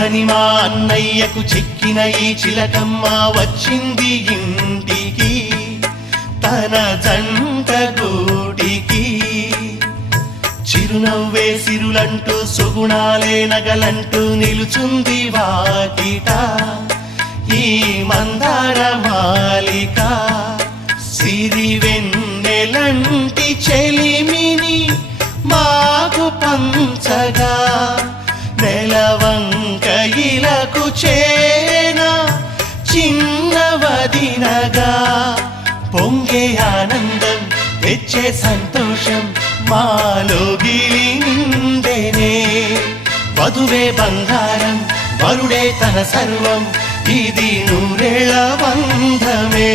చక్కని మా అన్నయ్యకు చిక్కిన ఈ చిలకమ్మ వచ్చింది ఇంటికి తన జంట గూటికి. చిరునవ్వే సిరులంటూ సుగుణాలే నగలంటూ నిలుచుంది వాకిట ఈ మందార మాలిక. సిరి వెన్నెలంటి చెలిమిని మాకు పంచగా నెలవంక ఇలకు చేన చిన్నవదినగా. పొంగే ఆనందం తెచ్చే సంతోషం మాలో గిలిందెనే. వధువే బంగారం వరుడే తన సర్వం ఇది నూరేళ్ల బంధమే.